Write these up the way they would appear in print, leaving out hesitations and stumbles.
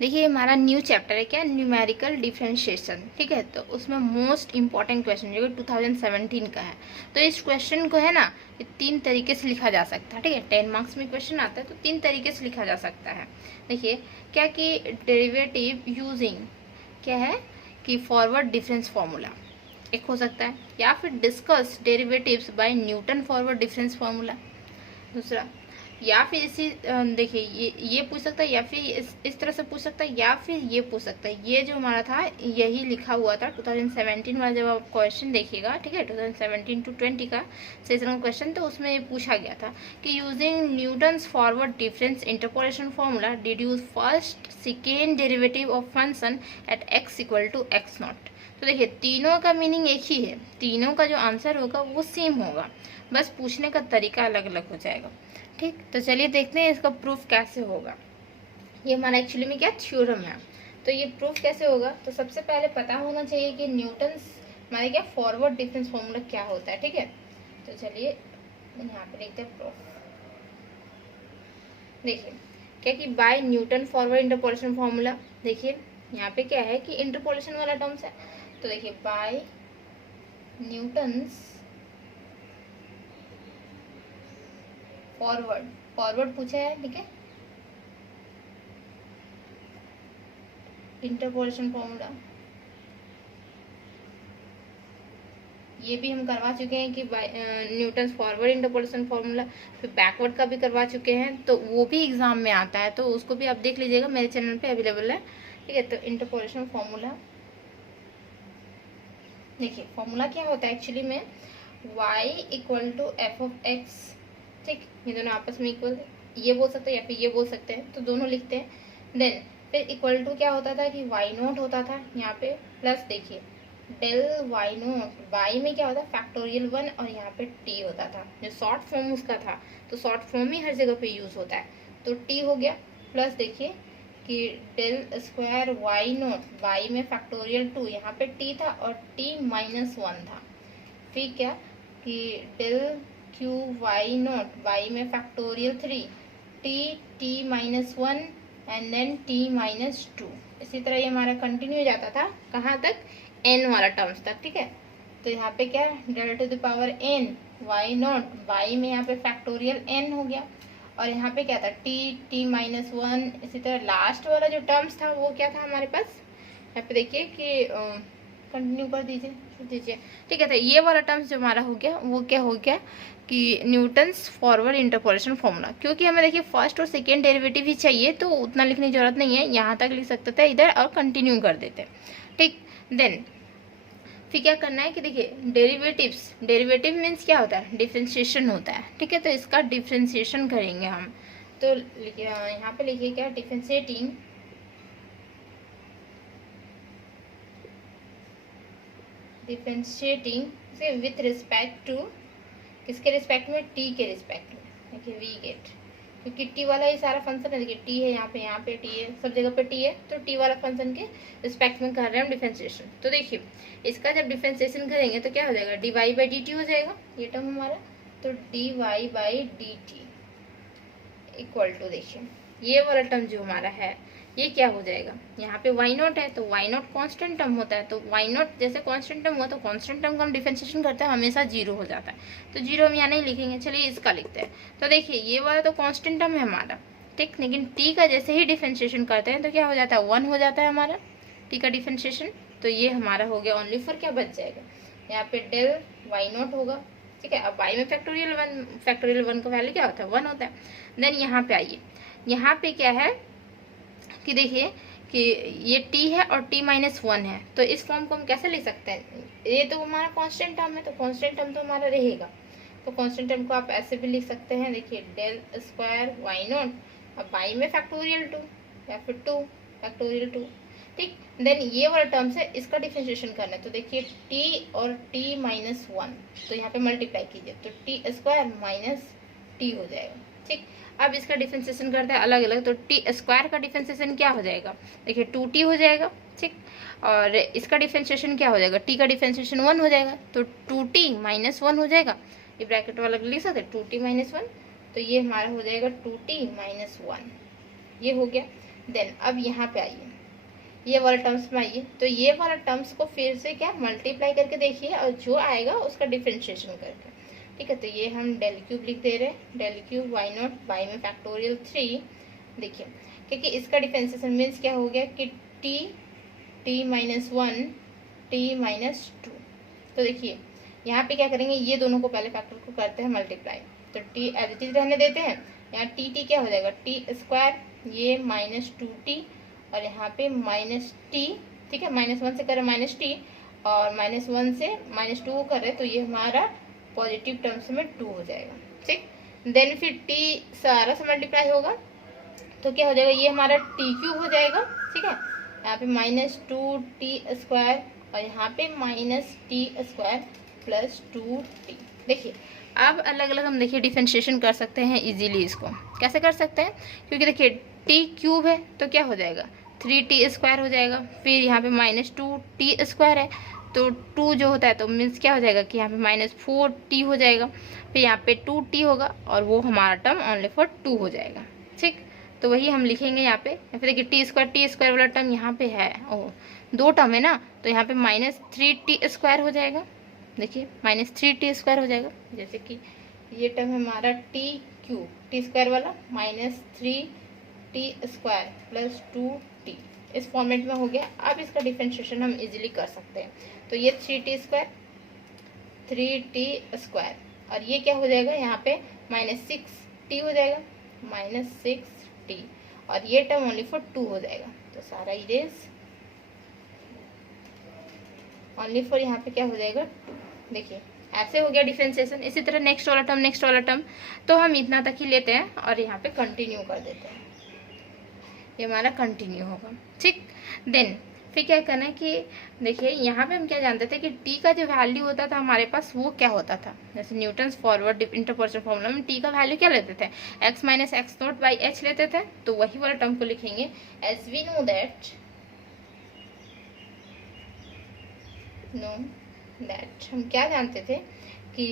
देखिए हमारा new chapter है क्या, न्यूमेरिकल डिफरेंशिएशन, ठीक है। तो उसमें मोस्ट इंपॉर्टेंट क्वेश्चन जो कि 2017 का है। तो इस क्वेश्चन को है ना, ये 3 तरीके से लिखा जा सकता है, ठीक है। 10 मार्क्स में क्वेश्चन आता है तो 3 तरीके से लिखा जा सकता है। देखिए क्या कि डेरिवेटिव यूजिंग क्या है कि फॉरवर्ड डिफरेंस फॉर्मूला एक हो सकता है, या फिर discuss derivatives by Newton forward difference formula दूसरा, या फिर इसी देखिए ये पूछ सकता है, या फिर इस तरह से पूछ सकता है, या फिर ये पूछ सकता है। ये जो हमारा था यही लिखा हुआ था 2017 वाला, जब आप क्वेश्चन देखिएगा, ठीक है, 2017 to 20 का सेशन का क्वेश्चन, तो उसमें ये पूछा गया था कि using Newton's forward difference interpolation formula deduce first second derivative of function at X equal to X naught. तो देखिए तीनों का मीनिंग एक ही है, तीनों का जो आंसर होगा वो सेम होगा, बस पूछने का तरीका अलग अलग हो जाएगा, ठीक। तो चलिए देखते हैं इसका प्रूफ कैसे होगा। ये हमारा एक्चुअली में क्या थ्योरम है, तो ये प्रूफ कैसे होगा। तो सबसे पहले पता होना चाहिए कि न्यूटन्स हमारे क्या फॉरवर्ड डिफरेंस फॉर्मूला क्या होता है, ठीक है। तो चलिए यहाँ पे लिखते हैं प्रूफ। देखिए क्या कि by Newton forward interpolation formula, देखिए यहाँ पे क्या है कि इंटरपोलेशन वाला टर्म्स है। तो देखिए बाय न्यूटन्स फॉरवर्ड, फॉरवर्ड पूछा है, ठीक है, इंटरपोलेशन फॉर्मूला ये भी हम करवा चुके हैं कि न्यूटन्स फॉरवर्ड इंटरपोलेशन फॉर्मूला, फिर बैकवर्ड का भी करवा चुके हैं, तो वो भी एग्जाम में आता है, तो उसको भी आप देख लीजिएगा, मेरे चैनल पे अवेलेबल है, ठीक है। तो इंटरपोलेशन फॉर्मूला, देखिए फॉर्मूला क्या होता है एक्चुअली में, y equal to F of X, ठीक, ये दोनों आपस में इक्वल, ये बोल सकते हैं या फिर ये बोल सकते हैं, तो दोनों लिखते हैं। देन फिर इक्वल टू क्या होता था कि y नोट होता था यहाँ पे, प्लस देखिए डेल वाई नोट, वाई में क्या होता है फैक्टोरियल 1, और यहाँ पे t होता था, जो शॉर्ट फॉर्म उसका था, तो शॉर्ट फॉर्म ही हर जगह पे यूज होता है, तो t हो गया, प्लस देखिए कि del square Y naught, Y में फैक्टोरियल 2, यहाँ पे t था और t माइनस 1 था, फिर क्या कि del Q Y naught, Y में factorial 3, t minus 1 and then t minus 2। इसी तरह ये हमारा कंटिन्यू हो जाता था कहाँ तक, n वाला टर्म्स तक, ठीक है। तो यहाँ पे क्या del to the power n Y naught, Y में यहाँ पे फैक्टोरियल n हो गया, और यहाँ पे क्या था t माइनस 1। इसी तरह लास्ट वाला जो टर्म्स था वो क्या था हमारे पास, यहाँ पे देखिए कि कंटिन्यू कर दीजिए, ठीक है। तो ये वाला टर्म्स जो हमारा हो गया वो क्या हो गया कि न्यूटन्स फॉरवर्ड इंटरपोलेशन फॉर्मूला, क्योंकि हमें देखिए फर्स्ट और सेकेंड डेरिवेटिव ही चाहिए, तो उतना लिखने की जरूरत नहीं है, यहाँ तक लिख सकते थे इधर और कंटिन्यू कर देते, ठीक। देन फिर क्या करना है कि देखिए डेरिवेटिव्स, डेरिवेटिव मीन्स क्या होता है, डिफ्रेंशिएशन होता है, ठीक है। तो इसका डिफ्रेंशिएशन करेंगे हम, तो यहाँ पे लिखिए क्या डिफ्रेंशिएटिंग विथ रिस्पेक्ट टू, किसके रिस्पेक्ट में, टी के रिस्पेक्ट में, देखिए वी गेट, क्योंकि टी वाला ही सारा फंक्शन है, देखिए टी है यहाँ पे टी है, सब जगह पे टी है, तो टी वाला फंक्शन के रिस्पेक्ट में कर रहे हैं हम डिफरेंशिएशन। तो देखिए इसका जब डिफरेंशिएशन करेंगे तो क्या हो जाएगा, D Y by D T हो जाएगा ये टर्म हमारा, तो D Y by D T equal to, देखिए ये वाला टर्म जो हमारा है ये क्या हो जाएगा, यहाँ पे वाई नॉट है, तो वाई नॉट कॉन्स्टेंट टर्म होता है, तो वाई नॉट जैसे कॉन्स्टेंट टर्म हुआ तो कॉन्स्टेंट टर्म का हम डिफरेंशिएशन करते हैं हमेशा जीरो हो जाता है, तो जीरो हम यहाँ नहीं लिखेंगे, चलिए इसका लिखते हैं। तो देखिए ये वाला तो कॉन्स्टेंट टर्म है हमारा, ठीक, लेकिन टी का जैसे ही डिफरेंशिएशन करते हैं तो क्या हो जाता है, 1 हो जाता है हमारा टी का डिफरेंशिएशन, तो ये हमारा हो गया ओनली फॉर क्या बच जाएगा, यहाँ पे डेल वाई नॉट होगा, ठीक है। अब वाई में फैक्टोरियल 1 का वैल्यू क्या होता है, 1 होता है। देन यहाँ पे आइए, यहाँ पे क्या है कि देखिए कि ये t है और t माइनस 1 है, तो इस फॉर्म को हम कैसे लिख सकते हैं, ये तो हमारा कांस्टेंट टर्म है, तो कांस्टेंट टर्म तो हमारा रहेगा, तो कांस्टेंट टर्म को आप ऐसे भी लिख सकते हैं, देखिए डेल स्क्वायर वाई नॉट, अब वाई में फैक्टोरियल 2 या फिर 2 फैक्टोरियल 2, ठीक। देन ये वाला टर्म से इसका डिफरेंशिएशन करना है, तो देखिए t और t माइनस 1, तो यहाँ पे मल्टीप्लाई कीजिए, तो t स्क्वायर माइनस t हो जाएगा, ठीक। अब इसका डिफरेंशिएशन करते हैं अलग अलग, तो टी स्क्वायर का डिफरेंशिएशन क्या हो जाएगा, देखिए 2t हो जाएगा, ठीक, और इसका डिफरेंशिएशन क्या हो जाएगा, t का डिफरेंशिएशन 1 हो जाएगा, तो 2t माइनस 1 हो जाएगा, ये ब्रैकेट वाला लिख सकते हैं 2t माइनस 1, तो ये हमारा हो जाएगा 2t माइनस 1, ये हो गया। देन अब यहाँ पे आइए, ये वाला टर्म्स में आइए, तो ये वाला टर्म्स को फिर से क्या मल्टीप्लाई करके देखिए और जो आएगा उसका डिफ्रेंशिएशन करके, ठीक है। तो ये हम डेल क्यूब लिख दे रहे हैं, del cube Y naught by में फैक्टोरियल 3, देखिए क्योंकि इसका डिफ्रेंशिएशन मीन्स क्या हो गया कि T, T minus 1, T minus 2। तो देखिए यहाँ पे क्या करेंगे, ये दोनों को पहले फैक्टर को करते हैं मल्टीप्लाई, तो टी एज इट इज रहने देते हैं, यहाँ टी टी क्या हो जाएगा टी स्क्वायर, ये माइनस 2t और यहाँ पे माइनस टी, ठीक है। -1 से कर रहे माइनस टी और -1 से -2 कर रहे, तो ये हमारा पॉजिटिव टर्म्स में 2 हो जाएगा, ठीक। देन फिर टी सारा से मल्टीप्लाई होगा तो क्या हो जाएगा, ये हमारा टी क्यूब हो जाएगा, ठीक है। यहाँ पे -2t स्क्वायर और यहाँ पे -t स्क्वायर प्लस 2t। देखिए अब अलग अलग हम देखिए डिफरेंशिएशन कर सकते हैं इजीली। इसको कैसे कर सकते हैं, क्योंकि देखिए टी क्यूब है तो क्या हो जाएगा 3t स्क्वायर हो जाएगा, फिर यहाँ पे -2t स्क्वायर है तो 2 जो होता है तो मीन्स क्या हो जाएगा कि यहाँ पे -4t हो जाएगा, फिर यहाँ पे 2t होगा और वो हमारा टर्म ओनली फॉर 2 हो जाएगा, ठीक। तो वही हम लिखेंगे यहाँ पे, या फिर देखिए टी स्क्वायर वाला टर्म यहाँ पे है, ओह 2 टर्म है ना, तो यहाँ पे -3t स्क्वायर हो जाएगा, देखिए -3t स्क्वायर हो जाएगा। जैसे कि ये टर्म है हमारा टी क्यूब, टी स्क्वायर वाला -3t स्क्वायर प्लस 2t, इस फॉर्मेट में हो गया। अब इसका डिफरेंशिएशन हम इजीली कर सकते हैं, तो ये 3t स्क्वायर, 3t स्क्वायर और ये क्या हो जाएगा यहाँ पे -6t हो जाएगा, -6t और ये टर्म ओनली फॉर 2 हो जाएगा, तो सारा इरेज ओनली फॉर यहाँ पे क्या हो जाएगा, देखिए ऐसे हो गया डिफरेंशिएशन। इसी तरह नेक्स्ट वाला टर्म, तो हम इतना तक ही लेते हैं और यहाँ पे कंटिन्यू कर देते हैं, ये हमारा कंटिन्यू होगा, ठीक। देन फिर क्या करना है कि देखिए यहाँ पे हम क्या जानते थे कि टी का जो वैल्यू होता था हमारे पास वो क्या होता था, जैसे न्यूटन्स फॉरवर्ड इंटरपोलेशन फॉर्मूला में टी का वैल्यू क्या लेते थे, x minus X naught by H लेते थे, तो वही वाला टर्म को लिखेंगे एज वी नो दैट हम क्या जानते थे कि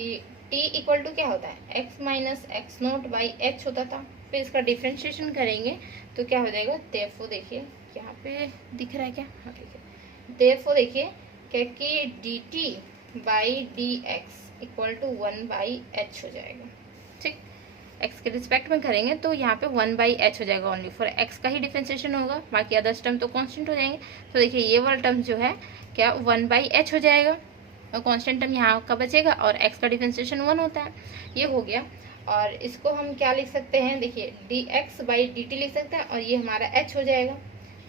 t इक्वल टू क्या होता है x minus X naught by H होता था। फिर इसका डिफ्रेंशिएशन करेंगे तो क्या हो जाएगा, देयरफॉर देखिए यहाँ पे दिख रहा है क्या, हाँ देखिए देयरफॉर देखिए क्या कि dt by D X equal to 1/h हो जाएगा, ठीक। x के रिस्पेक्ट में करेंगे तो यहाँ पे 1/h हो जाएगा, ओनली फॉर x का ही डिफ्रेंशिएशन होगा, बाकी अदर्स टर्म तो कांस्टेंट हो जाएंगे। तो देखिए ये वाला टर्म जो है क्या 1/h हो जाएगा और कांस्टेंट टर्म यहाँ का बचेगा और x का डिफरेंशिएशन 1 होता है, ये हो गया। और इसको हम क्या लिख सकते हैं, देखिए dx/dt लिख सकते हैं और ये हमारा h हो जाएगा।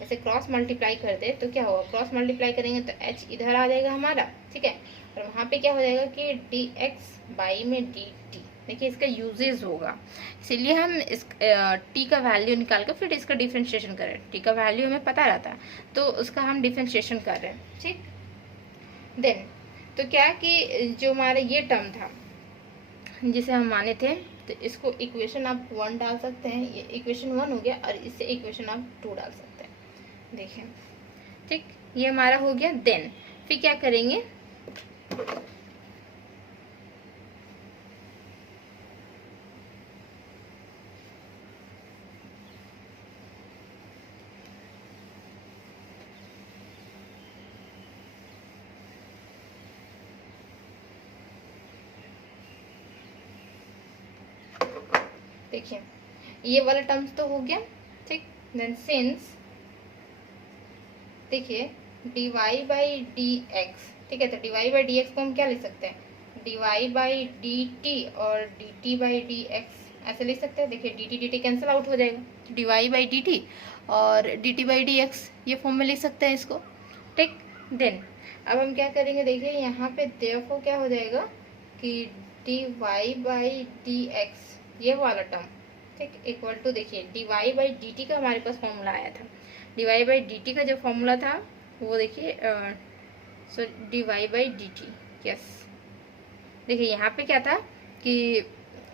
ऐसे क्रॉस मल्टीप्लाई कर दे तो क्या होगा, क्रॉस मल्टीप्लाई करेंगे तो h इधर आ जाएगा हमारा, ठीक है। और वहाँ पे क्या हो जाएगा कि dx में dt, देखिए इसका यूजेज होगा, इसीलिए हम इस t का वैल्यू निकाल कर फिर इसका डिफरेंशिएशन करें। t का वैल्यू हमें पता रहता है तो उसका हम डिफरेंशिएशन कर रहे हैं, ठीक। देन तो क्या कि जो हमारा ये टर्म था जिसे हम माने थे, तो इसको इक्वेशन आप 1 डाल सकते हैं, ये इक्वेशन 1 हो गया और इससे इक्वेशन आप 2 डाल सकते हैं, देखिए ठीक, ये हमारा हो गया। देन फिर क्या करेंगे, देखिए ये वाला टर्म्स तो हो गया, ठीक। देन सिंस देखिए dy बाई डी एक्स, ठीक है, तो dy बाई डी एक्स को हम क्या लिख सकते हैं, dy बाई डी टी और dt बाई डी एक्स ऐसे लिख सकते हैं। देखिए dt dt कैंसिल आउट हो जाएगा, dy बाई डी टी और dt बाई डी एक्स ये फॉर्म में लिख सकते हैं इसको, ठीक। देन अब हम क्या करेंगे, देखिए यहाँ पे देयरफॉर क्या हो जाएगा कि dy बाई डी एक्स ये वाला टर्म, ठीक, इक्वल टू देखिए dy बाई डी टी का हमारे पास फॉर्मूला आया था, dy बाई डी टी का जो फॉर्मूला था वो देखिए सो dy by D T, yes. देखिए यहाँ पे क्या था कि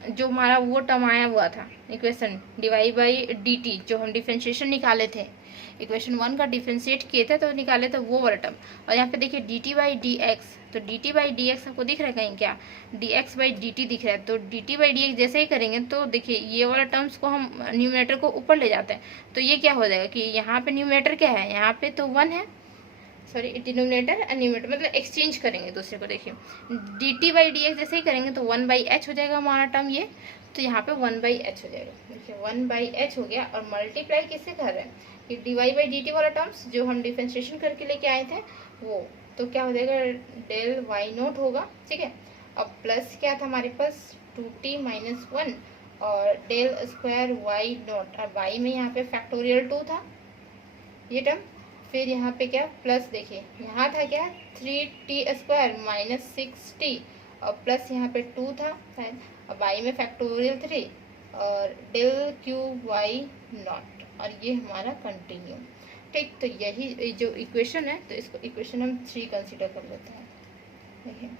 जो हमारा वो टर्म आया हुआ था इक्वेशन dy बाई dt, जो हम डिफ्रेंशिएशन निकाले थे, इक्वेशन 1 का डिफ्रेंशिएट किए थे तो निकाले थे वो वाला टर्म। और यहाँ पे देखिए dt बाई dx, तो dt बाई dx आपको दिख रहा है कहीं क्या, dx बाई dt दिख रहा है। तो dt बाई dx जैसे ही करेंगे तो देखिए ये वाला टर्म्स को हम न्यूमरेटर को ऊपर ले जाते हैं, तो ये क्या हो जाएगा कि यहाँ पे न्यूमरेटर क्या है, यहाँ पे तो 1 है, सॉरी डिनोमिनेटर और न्यूमरेटर मतलब एक्सचेंज करेंगे दूसरे को। देखिए dt बाई dx जैसे ही करेंगे तो 1 बाई h हो जाएगा हमारा टर्म ये, तो यहाँ पे 1 बाई h हो जाएगा। देखिए 1 बाई h हो गया, और मल्टीप्लाई किससे कर रहे हैं कि dy बाई dt वाला टर्म्स जो हम डिफरेंशिएशन करके लेके आए थे वो, तो क्या हो जाएगा डेल वाई नोट होगा, ठीक है। अब प्लस क्या था हमारे पास 2t माइनस 1 और डेल स्क्वायर वाई नोट, और वाई में यहाँ पे फैक्टोरियल 2 था ये टर्म, फिर यहाँ पे क्या प्लस, देखिए यहाँ था क्या 3t स्क्वायर माइनस 6t और प्लस यहाँ पे 2 था शायद, और वाई में फैक्टोरियल 3 और डेल क्यूब वाई नॉट, और ये हमारा कंटिन्यू, ठीक। तो यही जो इक्वेशन है, तो इसको इक्वेशन हम 3 कंसीडर कर लेते हैं। देखिए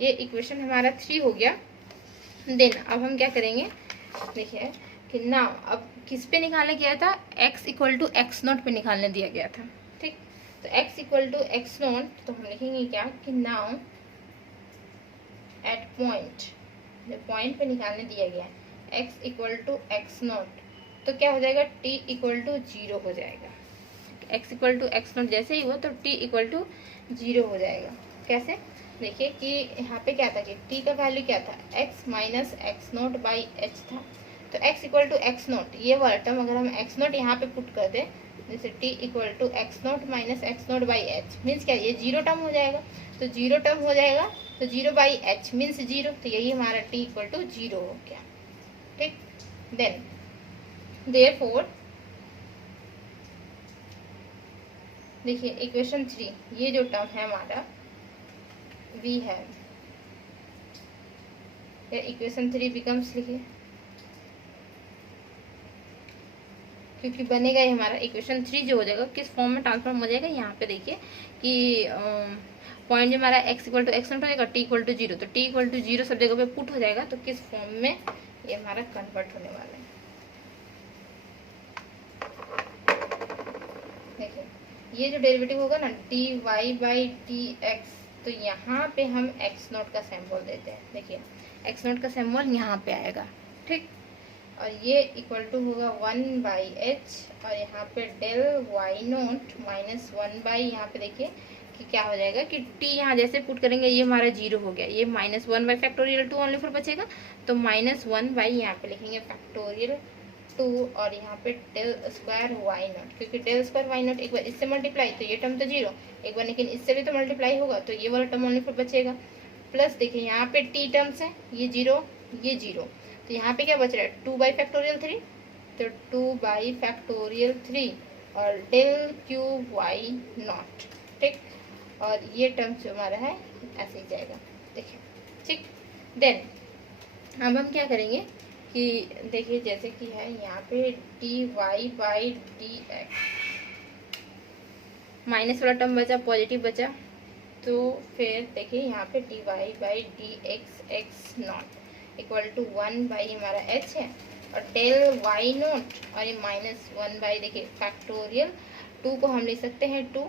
ये इक्वेशन हमारा 3 हो गया। देन अब हम क्या करेंगे, देखिए कि ना अब किस पे निकालने गया था, x equal to X naught पे निकालने दिया गया था, ठीक। तो x equal to X naught, तो हम लिखेंगे क्या कि नाउ एट पॉइंट, जो पॉइंट पे निकालने दिया गया है x equal to X naught, तो क्या हो जाएगा t इक्वल टू 0 हो जाएगा। x equal to X naught जैसे ही हुआ तो t इक्वल टू 0 हो जाएगा। कैसे, देखिए कि यहाँ पे क्या था कि t का वैल्यू क्या था, x minus X naught by H था, तो x equal to X naught ये वाला टर्म अगर हम एक्स नॉट यहाँ पे पुट कर दें, जैसे t equal to X naught minus X naught by H means क्या, ये 0 टर्म हो जाएगा, तो 0 टर्म हो जाएगा, तो 0 बाई एच मीन्स 0, तो यही हमारा t इक्वल टू 0 हो गया, ठीक। देन देयरफॉर देखिए इक्वेशन 3, ये जो टर्म है हमारा वी है, इक्वेशन 3 बिकम्स, लिखिए क्योंकि बनेगा ही हमारा इक्वेशन 3 जो हो जाएगा किस फॉर्म में ट्रांसफॉर्म हो जाएगा, यहाँ पे देखिए कि पॉइंट जो हमारा x equal to X naught हो जाएगा, t इक्वल टू 0, तो t इक्वल टू 0 सब जगह पे पुट हो जाएगा, तो किस फॉर्म में ये हमारा कन्वर्ट होने वाला है। देखिए ये जो डेरिवेटिव होगा ना dy बाई dx, तो यहाँ पे हम x नॉट का सिंबल देते हैं, देखिए x नॉट का सिंबल यहाँ पे आएगा, ठीक। और ये इक्वल टू होगा 1 बाई एच, और यहाँ पे del Y naught minus 1 by, यहाँ पे देखिए कि क्या हो जाएगा कि t यहाँ जैसे पुट करेंगे ये हमारा 0 हो गया, ये माइनस 1 बाई फैक्टोरियल 2 ओनली 4 बचेगा, तो माइनस 1 बाई यहाँ पे लिखेंगे फैक्टोरियल 2, और यहाँ पे डेल स्क्वायर वाई नॉट, क्योंकि डेल स्क्वायर वाई नॉट एक बार इससे मल्टीप्लाई तो ये टर्म तो 0, एक बार लेकिन इससे भी तो मल्टीप्लाई होगा, तो ये वाला टर्म ओनली 4 बचेगा। प्लस देखिए यहाँ पे t टर्म्स है, ये 0 ये 0, तो यहाँ पे क्या बच रहा है 2 बाई फैक्टोरियल 3, तो 2 बाई फैक्टोरियल 3 और डेल क्यूब वाई नॉट, ठीक। और ये टर्म जो हमारा है ऐसे ही जाएगा, देखिए, ठीक। देन अब हम क्या करेंगे कि देखिए जैसे कि है यहाँ पे dy बाई dx, माइनस वाला टर्म बचा पॉजिटिव बचा, तो फिर देखिए यहाँ पे dy by dx X naught equal to 1 by हमारा h है, और डेल वाई नोट और ये माइनस 1 बाई, देखिए फैक्टोरियल 2 को हम ले सकते हैं 2,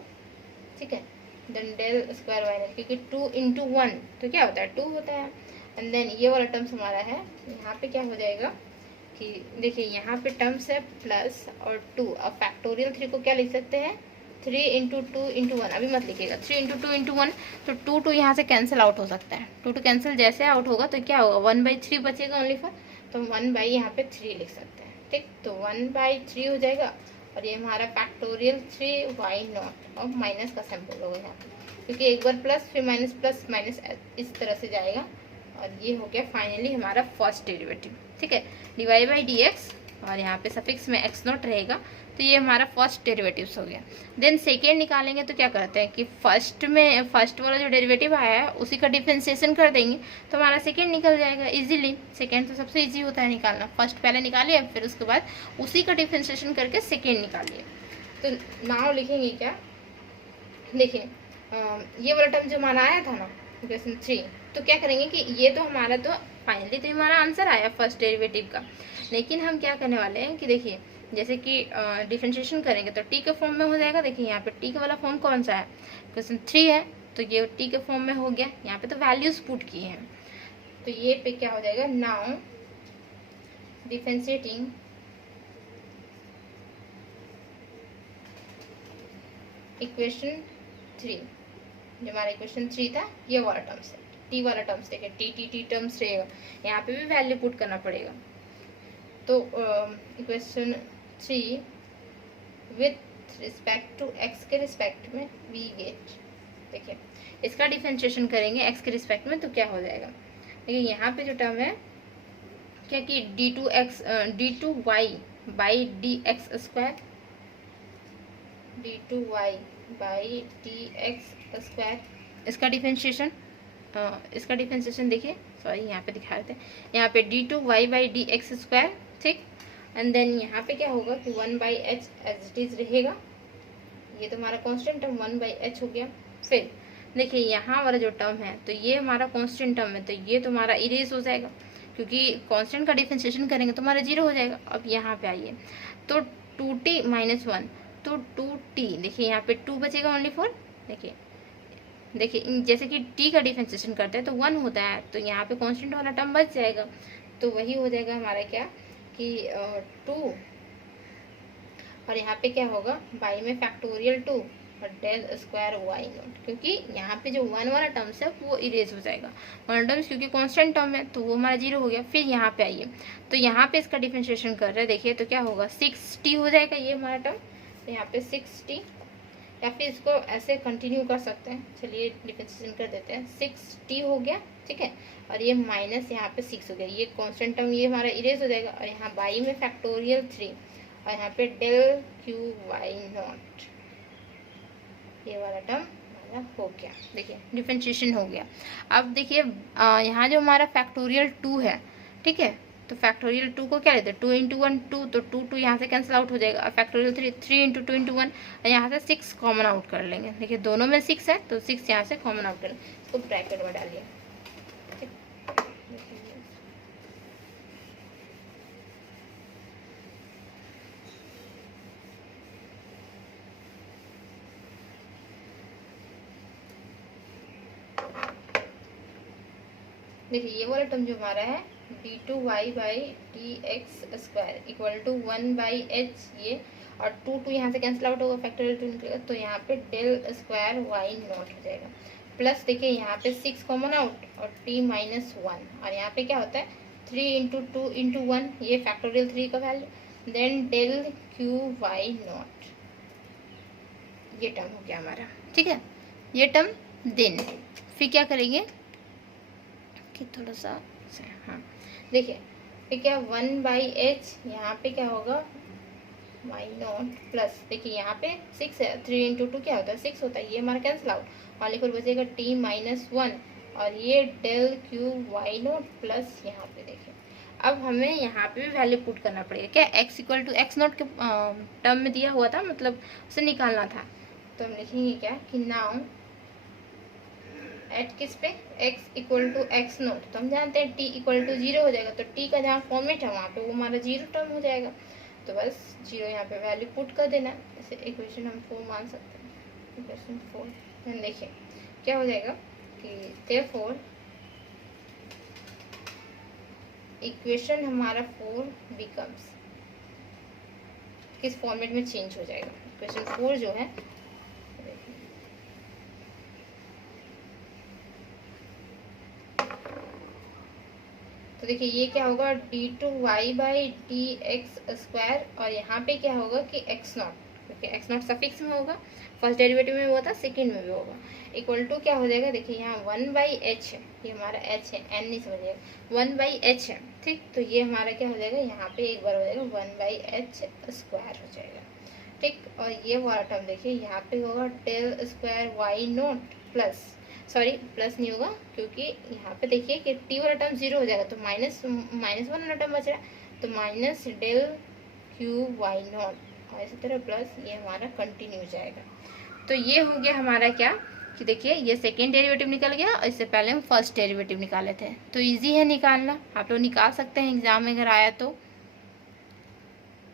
ठीक है। Then del square Y naught, क्योंकि 2 इंटू 1 तो क्या होता है 2 होता है, एंड देन ये वाला टर्म्स हमारा है, यहाँ पे क्या हो जाएगा कि देखिए यहाँ पे टर्म्स है प्लस और 2, अब फैक्टोरियल 3 को क्या लिख सकते हैं 3 इंटू 2 इंटू 1, अभी मत लिखिएगा 3 इंटू 2 इंटू 1, तो 2 यहाँ से कैंसिल आउट हो सकता है, 2 कैंसिल जैसे आउट होगा तो क्या होगा 1 बाई 3 बचेगा ओनली फॉर, तो 1 बाई यहाँ पे 3 लिख सकते हैं, ठीक। तो 1 बाई 3 हो जाएगा, और ये हमारा फैक्टोरियल 3 वाई नॉट और माइनस का सिंबल होगा यहाँ पे, क्योंकि एक बार प्लस फिर माइनस इस तरह से जाएगा, और ये हो गया फाइनली हमारा फर्स्ट डेरिवेटिव, ठीक है, dy बाई dx, और यहाँ पे सफिक्स में एक्स नॉट रहेगा, तो ये हमारा फर्स्ट डेरिवेटिव्स हो गया। देन सेकेंड निकालेंगे तो क्या करते हैं कि फर्स्ट वाला जो डेरिवेटिव आया है उसी का डिफरेंशिएशन कर देंगे, तो हमारा सेकेंड निकल जाएगा इजीली। सेकेंड तो सबसे इजी होता है निकालना, फर्स्ट पहले निकालिए फिर उसके बाद उसी का डिफरेंशिएशन करके सेकेंड निकालिए। तो नाउ लिखेंगे क्या, देखिए ये वाला टर्म जो हमारा आया था ना इक्वेशन 3, तो क्या करेंगे कि ये तो हमारा तो फाइनली तो हमारा आंसर आया फर्स्ट डेरिवेटिव का। लेकिन हम क्या करने वाले हैं कि देखिए जैसे कि डिफरेंशिएशन करेंगे तो टी के फॉर्म में हो जाएगा। देखिए यहाँ पे टी का वाला फॉर्म कौन सा है, क्वेश्चन 3 है, तो ये टी के फॉर्म में हो गया। यहाँ पे तो वैल्यूज पुट किए हैं, तो ये पे क्या हो जाएगा, नाउ डिफरेंशिएटिंग इक्वेशन 3, जो हमारा इक्वेशन 3 था ये वाला टर्म्स है, टी वाला टर्म्स देखिए टी टर्म्स रहेगा, यहाँ पे भी वैल्यू पुट करना पड़ेगा। तो equation 3 with respect to X के रिस्पेक्ट में वी गेट, देखिए इसका डिफरेंशिएशन करेंगे एक्स के रिस्पेक्ट में तो क्या हो जाएगा। देखिए यहाँ पे जो टर्म है क्या कि d2y by D X square, d2y by D X square, इसका डिफरेंशिएशन देखिए, सॉरी यहाँ पे दिखा रहे थे, यहाँ पे d2y by D X square, ठीक। एंड देन यहाँ पे क्या होगा कि 1/h एज इट इज रहेगा, ये तो हमारा कांस्टेंट टर्म 1/h हो गया। फिर देखिए यहाँ वाला जो टर्म है तो ये हमारा कांस्टेंट टर्म है, तो ये तो हमारा इरेज हो जाएगा, क्योंकि कांस्टेंट का डिफरेंशिएशन करेंगे तो हमारा 0 हो जाएगा। अब यहाँ पे आइए तो 2t - 1, तो 2t, देखिए यहाँ पे 2 बचेगा ओनली फॉर, देखिए जैसे कि t का डिफरेंशिएशन करते हैं तो 1 होता है, तो यहाँ पे कांस्टेंट वाला टर्म बच जाएगा, तो वही हो जाएगा हमारा क्या कि 2, और यहाँ पे क्या होगा बाई में फैक्टोरियल 2 और डेल स्क्वायर वाई नॉट, क्योंकि यहाँ पे जो 1 वाला टर्म्स है वो इरेज हो जाएगा, 1 टर्म्स क्योंकि कांस्टेंट टर्म है तो वो हमारा 0 हो गया। फिर यहाँ पे आइए तो यहाँ पे इसका डिफरेंशिएशन कर रहे हैं, देखिए तो क्या होगा 6t हो जाएगा ये हमारा टर्म, तो यहाँ पे 6t, या फिर इसको ऐसे कंटिन्यू कर सकते हैं, चलिए डिफरेंशिएशन कर देते हैं, 6t हो गया, ठीक है, और ये माइनस यहाँ पे 6 हो गया, ये कांस्टेंट टर्म ये हमारा इरेज हो जाएगा, और यहाँ बाई में फैक्टोरियल 3 और यहाँ पे डेल क्यू वाई नॉट, ये वाला टर्म हमारा हो गया। देखिए डिफरेंशिएशन हो गया। अब देखिए यहाँ जो हमारा फैक्टोरियल 2 है, ठीक है, तो फैक्टोरियल 2 को क्या लेते हैं 2 × 1 2, तो 2 यहाँ से कैंसिल आउट हो जाएगा, और फैक्टोरियल 3 × 2 × 1, और यहाँ से 6 कॉमन आउट कर लेंगे। देखिए दोनों में 6 है तो 6 यहाँ से कॉमन आउट कर लेंगे, इसको ब्रैकेट में डालिए, देखिए ये वाला टर्म जो हमारा है d2y by D X square equal to 1/h, ये और 2 यहाँ से कैंसिल आउट होगा, फैक्टोरियल 2 निकलेगा, तो यहाँ पे डेल स्क्वायर वाई नॉट हो जाएगा, प्लस देखिए यहाँ पे 6 कॉमन आउट और t - 1, और यहाँ पे क्या होता है 3 × 2 × 1, ये फैक्टोरियल 3 का value, then del Q Y naught, ये टर्म हो गया हमारा, ठीक है, ये टर्म। देन फिर क्या करेंगे कि थोड़ा सा, हाँ देखिए फिर क्या 1/h, यहाँ पे क्या होगा वाई नॉट, प्लस देखिए यहाँ पे 6 है, 3 × 2 क्या होता है 6 होता है, ये हमारा कैंसिल आउट, और फिर बचेगा t - 1 और ये del Q Y naught, plus यहाँ पे देखिए अब हमें यहाँ पे भी वैल्यू पुट करना पड़ेगा, क्या x = x0 के टर्म में दिया हुआ था, मतलब उसे निकालना था, तो हम लिखेंगे क्या कि नाउ एट किस पे x = x0, तो हम जानते हैं t = 0 हो जाएगा, तो t का जहाँ फॉर्मेट है वहाँ पे वो हमारा 0 टर्म हो जाएगा, तो बस 0 यहाँ पे वैल्यू पुट कर देना, जैसे इक्वेशन हम 4 मान सकते हैं, इक्वेशन 4। देखिए क्या हो जाएगा कि देयरफॉर इक्वेशन हमारा 4 बिकम्स, किस फॉर्मेट में चेंज हो जाएगा, इक्वेशन 4 जो है तो देखिए ये क्या होगा d2y by D X square, और यहाँ पे क्या होगा कि x0, क्योंकि x0 सफिक्स में होगा, फर्स्ट डेरिवेटिव में हुआ था, सेकंड में भी होगा, इक्वल टू क्या हो जाएगा, देखिए यहाँ 1/h है, ये हमारा h है, n नहीं समझिएगा 1/h है, ठीक, तो ये हमारा क्या हो जाएगा, यहाँ पे एक बार हो जाएगा 1/h स्क्वायर हो जाएगा, ठीक, और ये वाला टर्म देखिए यहाँ पे होगा del square Y naught, plus sorry plus नहीं होगा, क्योंकि यहाँ पे देखिए कि t वाला टर्म 0 हो जाएगा, तो -1 वाला टर्म बच रहा है, तो minus del Q Y naught, और इसी तरह प्लस ये हमारा कंटिन्यू जाएगा। तो ये हो गया हमारा क्या कि देखिए ये सेकेंड डेरिवेटिव निकल गया और इससे पहले हम फर्स्ट डेरिवेटिव निकाले थे, तो इजी है निकालना, आप लोग निकाल सकते हैं एग्जाम में अगर आया तो।